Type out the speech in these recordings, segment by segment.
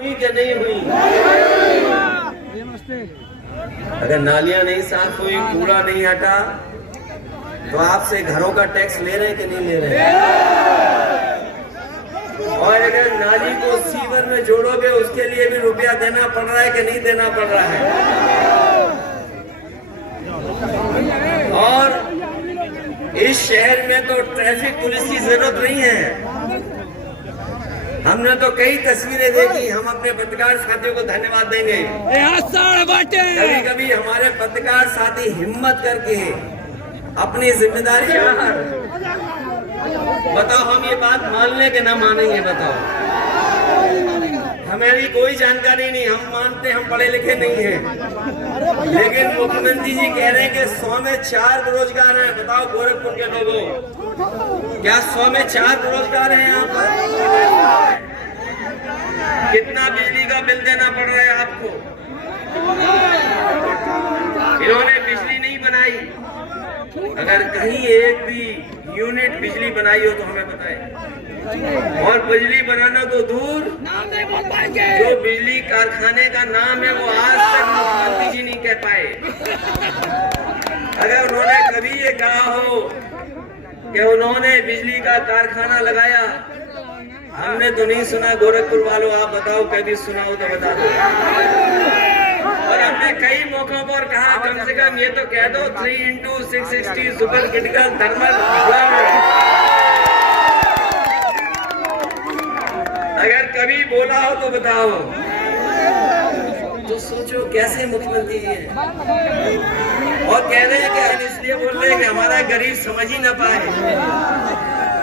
हुई क्या नहीं हुई? अगर नालियां नहीं साफ हुई, कूड़ा नहीं हटा, तो आपसे घरों का टैक्स ले रहे हैं कि नहीं ले रहे हैं? और अगर नाली को सीवर में जोड़ोगे उसके लिए भी रुपया देना पड़ रहा है कि नहीं देना पड़ रहा है? और इस शहर में तो ट्रैफिक पुलिस की जरूरत नहीं है। हमने तो कई तस्वीरें देखी। हम अपने पत्रकार साथियों को धन्यवाद देंगे। कभी कभी हमारे पत्रकार साथी हिम्मत करके अपनी जिम्मेदारी, बताओ हम ये बात मान लें कि ना मानेंगे? बताओ, हमारी कोई जानकारी नहीं, हम मानते हम पढ़े लिखे नहीं हैं, लेकिन मुख्यमंत्री जी कह रहे हैं कि 100 में 4 बेरोजगार हैं। बताओ गोरखपुर के लोगों, क्या 100 में 4 बेरोजगार हैं यहाँ पर? कितना बिजली का बिल देना पड़ रहा है आपको? इन्होंने बिजली नहीं बनाई। अगर कहीं एक भी यूनिट बिजली बनाई हो तो हमें बताएं। और बिजली बनाना तो दूर, जो बिजली कारखाने का नाम है वो आज तक मुख्यमंत्री जी नहीं कह पाए। अगर उन्होंने कभी ये कहा हो कि उन्होंने बिजली का कारखाना लगाया, हमने तो नहीं सुना। गोरखपुर वालों आप बताओ, कभी सुना हो तो बता दो। और हमने कई मौकों पर कहा कम से कम ये तो कह दो 3x660 सुपर क्रिटिकल थर्मल। अगर कभी बोला हो तो बताओ। तो सोचो कैसे मुख्यमंत्री है। और कह रहे हैं कि हम इसलिए बोल रहे हैं कि हमारा गरीब समझ ही ना पाए।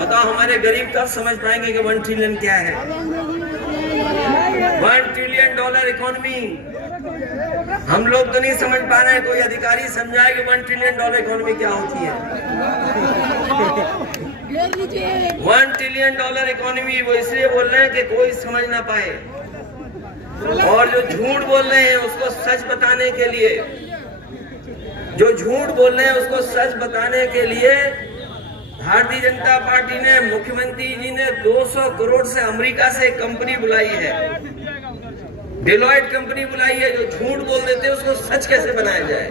बताओ हमारे गरीब कब समझ पाएंगे कि 1 ट्रिलियन क्या है? $1 ट्रिलियन इकोनॉमी हम लोग तो नहीं समझ पा रहे हैं। कोई अधिकारी समझाए कि $1 ट्रिलियन इकोनॉमी क्या होती है? $1 ट्रिलियन इकोनॉमी वो इसलिए बोल रहे हैं कि कोई समझ ना पाए। और जो झूठ बोल रहे हैं उसको सच बताने के लिए, भारतीय जनता पार्टी ने, मुख्यमंत्री जी ने 200 करोड़ से अमेरिका से एक कंपनी बुलाई है, डेलॉयट कंपनी बुलाई है। जो झूठ बोल देते हैं उसको सच कैसे बनाया जाए,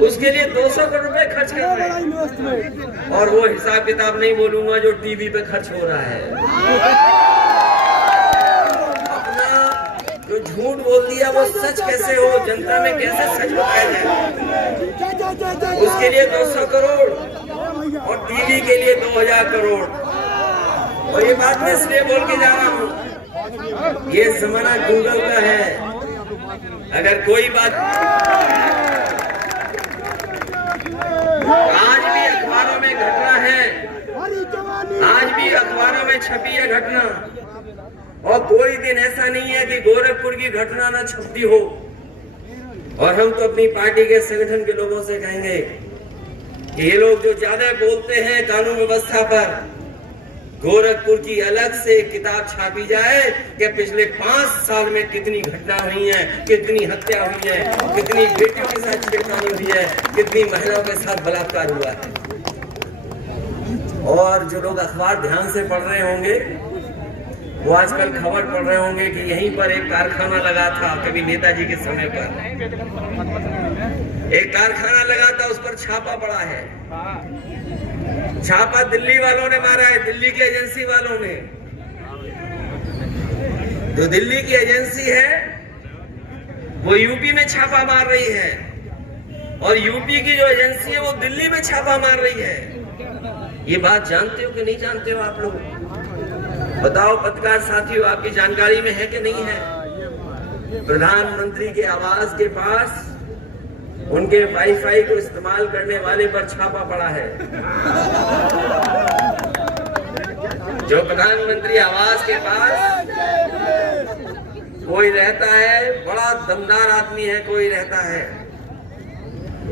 उसके लिए 200 करोड़ रुपए खर्च कर रहे हैं। और वो हिसाब किताब नहीं बोलूंगा जो टीवी पे खर्च हो रहा है। अपना जो झूठ बोल दिया वो सच कैसे हो, जनता में कैसे सच बताया जाए, उसके लिए 200 करोड़ और टीवी के लिए 2000 करोड़। और ये बात मैं इसलिए बोल के जा रहा हूँ, ये जमाना गूगल का है। अगर कोई बात आज भी अखबारों में घटना है, आज भी अखबारों में छपी है घटना, और कोई दिन ऐसा नहीं है कि गोरखपुर की घटना ना छपती हो। और हम तो अपनी पार्टी के संगठन के लोगों से कहेंगे कि ये लोग जो ज्यादा बोलते हैं कानून व्यवस्था पर, गोरखपुर की अलग से किताब छापी जाए कि पिछले 5 साल में कितनी घटना हुई है, कितनी हत्या हुई है, कितनी बेटियों के साथ छेड़खानी हुई है, कितनी महिलाओं के साथ बलात्कार हुआ है। और जो लोग अखबार ध्यान से पढ़ रहे होंगे वो आजकल खबर पढ़ रहे होंगे कि यहीं पर एक कारखाना लगा था, कभी नेताजी के समय पर एक कारखाना लगा था, उस पर छापा पड़ा है। छापा दिल्ली वालों ने मारा है, दिल्ली की एजेंसी वालों ने। जो दिल्ली की एजेंसी है वो यूपी में छापा मार रही है, और यूपी की जो एजेंसी है वो दिल्ली में छापा मार रही है। ये बात जानते हो कि नहीं जानते हो आप लोग? बताओ पत्रकार साथियों, आपकी जानकारी में है कि नहीं है? प्रधानमंत्री के आवास के पास उनके वाईफाई को इस्तेमाल करने वाले पर छापा पड़ा है। जो प्रधानमंत्री आवास के पास कोई रहता है, बड़ा दमदार आदमी है, कोई रहता है,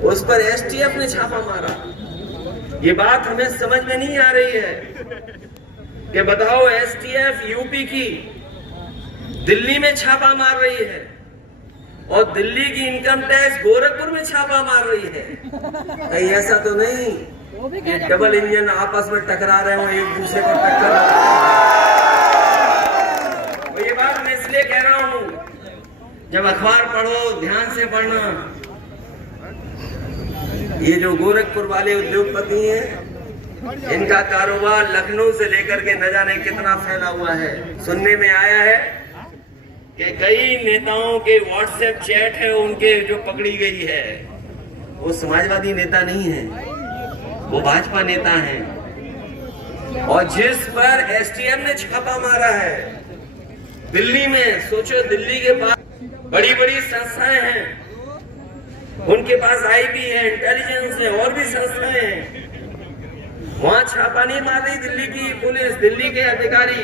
उस पर एसटीएफ ने छापा मारा। ये बात हमें समझ में नहीं आ रही है कि बताओ एसटीएफ यूपी की दिल्ली में छापा मार रही है, और दिल्ली की इनकम टैक्स गोरखपुर में छापा मार रही है। कहीं ऐसा तो नहीं कि डबल इंजन आपस में टकरा रहे हो, एक दूसरे को टक्कर। ये बात मैं इसलिए इसलिए कह रहा हूं, जब अखबार पढ़ो ध्यान से पढ़ना। ये जो गोरखपुर वाले उद्योगपति हैं, इनका कारोबार लखनऊ से लेकर के न जाने कितना फैला हुआ है। सुनने में आया है कि कई नेताओं के व्हाट्सएप चैट है उनके जो पकड़ी गई है, वो समाजवादी नेता नहीं है, वो भाजपा नेता हैं। और जिस पर एसटीएफ ने छापा मारा है दिल्ली में, सोचो दिल्ली के पास बड़ी बड़ी संस्थाएं हैं, उनके पास आईबी है, इंटेलिजेंस है, और भी संस्थाएं हैं। वहां छापा नहीं मार रही दिल्ली की पुलिस, दिल्ली के अधिकारी,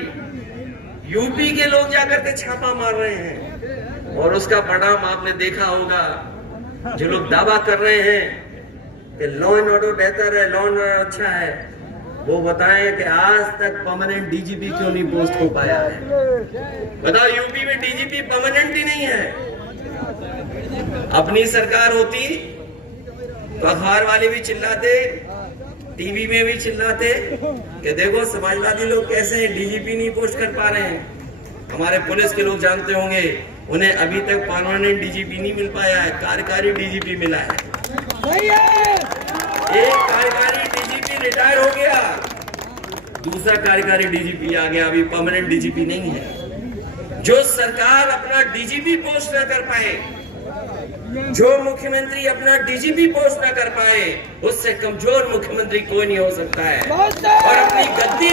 यूपी के लोग जाकर के छापा मार रहे हैं। और उसका परिणाम आपने देखा होगा। जो लोग दावा कर रहे हैं कि लॉ एंड ऑर्डर बेहतर है, लॉ एंड ऑर्डर अच्छा है, वो बताएं कि आज तक परमानेंट डीजीपी क्यों नहीं पोस्ट हो पाया है। बताओ, यूपी में डीजीपी परमानेंट ही नहीं है। अपनी सरकार होती तो अखबार वाले भी चिल्लाते, टीवी में भी चिल्लाते कि देखो समाजवादी लोग कैसे डीजीपी नहीं पोस्ट कर पा रहे हैं। हमारे पुलिस के लोग जानते होंगे, उन्हें अभी तक परमानेंट डीजीपी नहीं मिल पाया है, कार्यकारी डीजीपी मिला है। एक कार्यकारी डीजीपी रिटायर हो गया, दूसरा कार्यकारी डीजीपी आ गया, अभी परमानेंट डीजीपी नहीं है। जो सरकार अपना डीजीपी पोस्ट न कर पाए, जो मुख्यमंत्री अपना डीजीपी पोस्ट न कर पाए, उससे कमजोर मुख्यमंत्री कोई नहीं हो सकता है। और अपनी गद्दी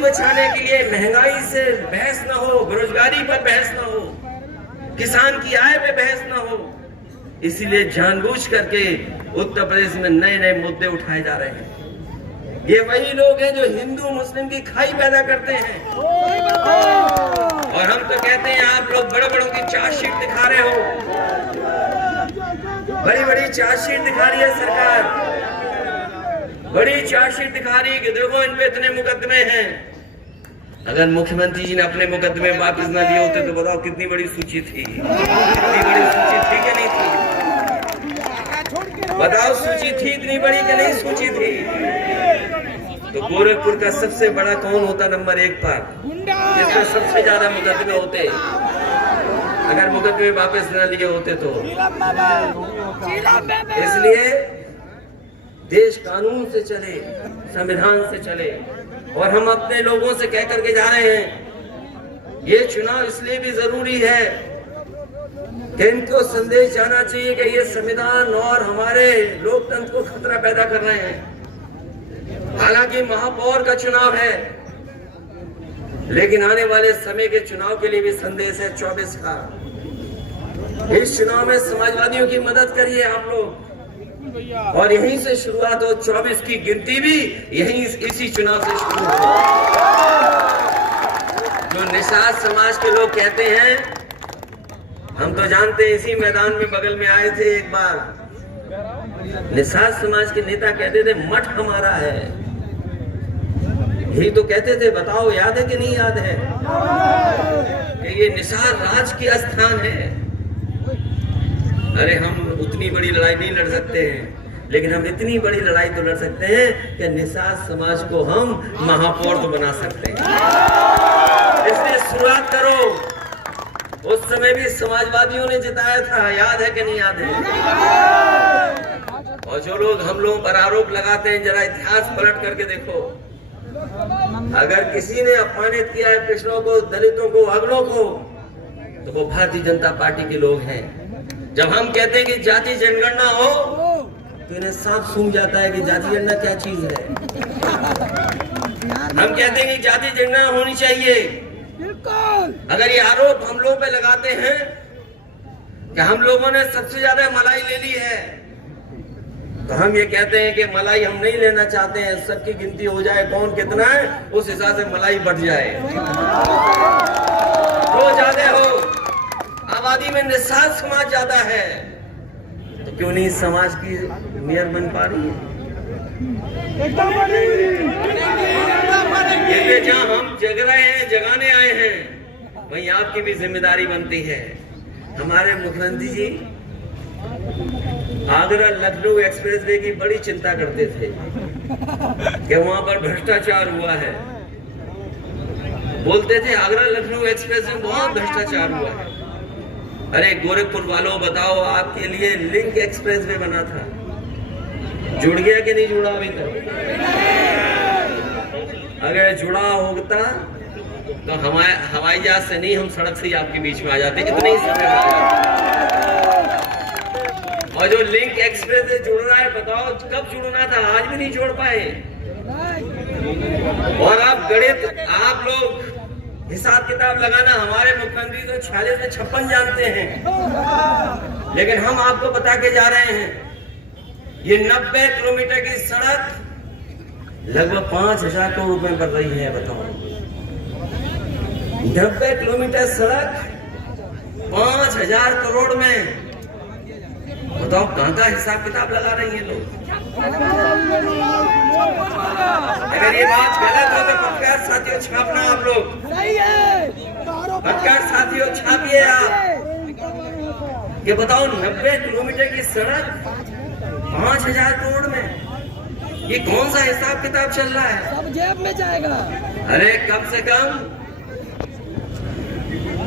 बचाने के लिए महंगाई से बहस न हो, बेरोजगारी पर बहस न हो, किसान की आय पे बहस न हो, इसीलिए जानबूझ करके उत्तर प्रदेश में नए नए मुद्दे उठाए जा रहे हैं। ये वही लोग हैं जो हिंदू मुस्लिम की खाई पैदा करते हैं। और हम तो कहते हैं आप लोग बड़े बड़ों की चार्जशीट दिखा रहे हो, बड़ी बड़ी चार्जशीट दिखा रही है सरकार, बड़ी चार्जशीट दिखा रही है कि देखो इन पे इतने मुकदमे हैं। अगर मुख्यमंत्री जी ने अपने मुकदमे वापस न लिए होते तो बताओ कितनी बड़ी सूची थी, कितनी बड़ी सूची थी कि नहीं थी? बताओ, सूची थी इतनी बड़ी कि नहीं सूची थी? तो गोरखपुर का सबसे बड़ा कौन होता नंबर 1 पर, जिसमें सबसे ज्यादा मुकदमे होते, अगर मुकदमे वापस न लिए होते तो? इसलिए देश कानून से चले, संविधान से चले। और हम अपने लोगों से कह करके जा रहे हैं, ये चुनाव इसलिए भी जरूरी है कि इनको संदेश जाना चाहिए कि ये संविधान और हमारे लोकतंत्र को खतरा पैदा कर रहे हैं। हालांकि महापौर का चुनाव है, लेकिन आने वाले समय के चुनाव के लिए भी संदेश है 24 का। इस चुनाव में समाजवादियों की मदद करिए आप लोग, और यहीं से शुरुआत हो। 24 की गिनती भी यहीं इसी चुनाव से शुरू हो। जो निषाद समाज के लोग कहते हैं, हम तो जानते हैं, इसी मैदान में बगल में आए थे एक बार, निषाद समाज के नेता कहते थे मठ हमारा है। यही तो कहते थे, बताओ याद है कि नहीं याद है कि ये निषाद राज की स्थान है। अरे हम उतनी बड़ी लड़ाई नहीं लड़ सकते हैं, लेकिन हम इतनी बड़ी लड़ाई तो लड़ सकते हैं कि निषाद समाज को हम महापौर तो बना सकते हैं। इसलिए शुरुआत करो। उस समय भी समाजवादियों ने जिताया था, याद है कि नहीं याद है? और जो लोग हम लोगों पर आरोप लगाते हैं, जरा इतिहास पलट करके देखो। अगर किसी ने अपमानित किया है पिछड़ों को, दलितों को, अगड़ों को, तो वो भारतीय जनता पार्टी के लोग हैं। जब हम कहते हैं कि जाति जनगणना हो, तो इन्हें साफ सूझ जाता है कि जाति जनगणना क्या चीज है। हम कहते हैं कि जाति जनगणना होनी चाहिए। अगर ये आरोप हम लोगों पे लगाते हैं कि हम लोगों ने सबसे ज्यादा मलाई ले ली है, तो हम ये कहते हैं कि मलाई हम नहीं लेना चाहते हैं, सबकी गिनती हो जाए कौन कितना है, उस हिसाब से मलाई बढ़ जाए। तो ज्यादा हो, आबादी में निषाद समाज ज्यादा है, तो क्यों नहीं समाज की मेयर बन पा रही है? ये जहां हम जग रहे हैं, जगाने आए हैं, वहीं आपकी भी जिम्मेदारी बनती है। हमारे मुख्यमंत्री जी आगरा लखनऊ एक्सप्रेसवे की बड़ी चिंता करते थे कि वहां पर भ्रष्टाचार हुआ है। बोलते थे आगरा लखनऊ एक्सप्रेस में बहुत भ्रष्टाचार हुआ है। अरे गोरखपुर वालों बताओ, आपके लिए लिंक एक्सप्रेस वे बना था, जुड़ गया कि नहीं जुड़ा अभी तक? अगर जुड़ा होता तो हवाई जहाज से नहीं, हम सड़क से ही आपके बीच में आ जाते, इतने ही समय में। और जो लिंक एक्सप्रेस से जुड़ रहा है, बताओ कब जुड़ना था, आज भी नहीं जोड़ पाए। और आप गणित, आप लोग हिसाब किताब लगाना, हमारे मुख्यमंत्री तो 46 से 56 जानते हैं, लेकिन हम आपको बता के जा रहे हैं, ये 90 किलोमीटर की सड़क लगभग 5,000 करोड़ रुपए बढ़ रही है। बताओ 90 किलोमीटर सड़क 5,000 करोड़ में, बताओ कहां का हिसाब किताब लगा रही है लोग। अगर ये बात गलत हो तो पत्रकार साथियों छापना, आप लोग पत्रकार साथियों छापिए आप, ये बताओ 90 किलोमीटर की सड़क 5,000 करोड़ में, ये कौन सा हिसाब किताब चल रहा है? सब जेब में जाएगा। अरे कम से कम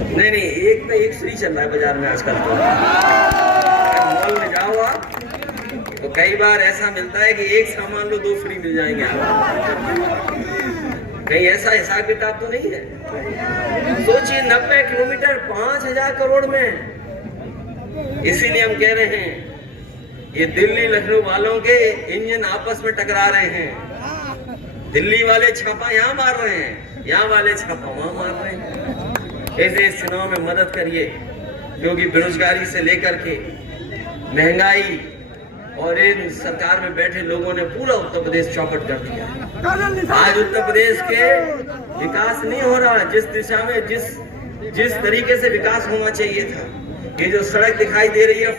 नहीं, एक में एक फ्री चल रहा है बाजार में आजकल। तो मॉल में जाओ आप तो कई बार ऐसा मिलता है कि एक सामान लो 2 फ्री मिल जाएंगे आप। कहीं ऐसा हिसाब किताब तो नहीं है? सोचिए 90 किलोमीटर 5,000 करोड़ में। इसीलिए हम कह रहे हैं, ये दिल्ली लखनऊ वालों के इंजन आपस में टकरा रहे हैं। दिल्ली वाले छापा यहाँ मार रहे हैं, यहाँ वाले छापा वहां मार रहे हैं। ऐसे चुनाव में मदद करिए, क्योंकि बेरोजगारी से लेकर के महंगाई और इन सरकार में बैठे लोगों ने पूरा उत्तर प्रदेश चौपट कर दिया। आज उत्तर प्रदेश के विकास नहीं हो रहा जिस दिशा में, जिस तरीके से विकास होना चाहिए था। ये जो सड़क दिखाई दे रही है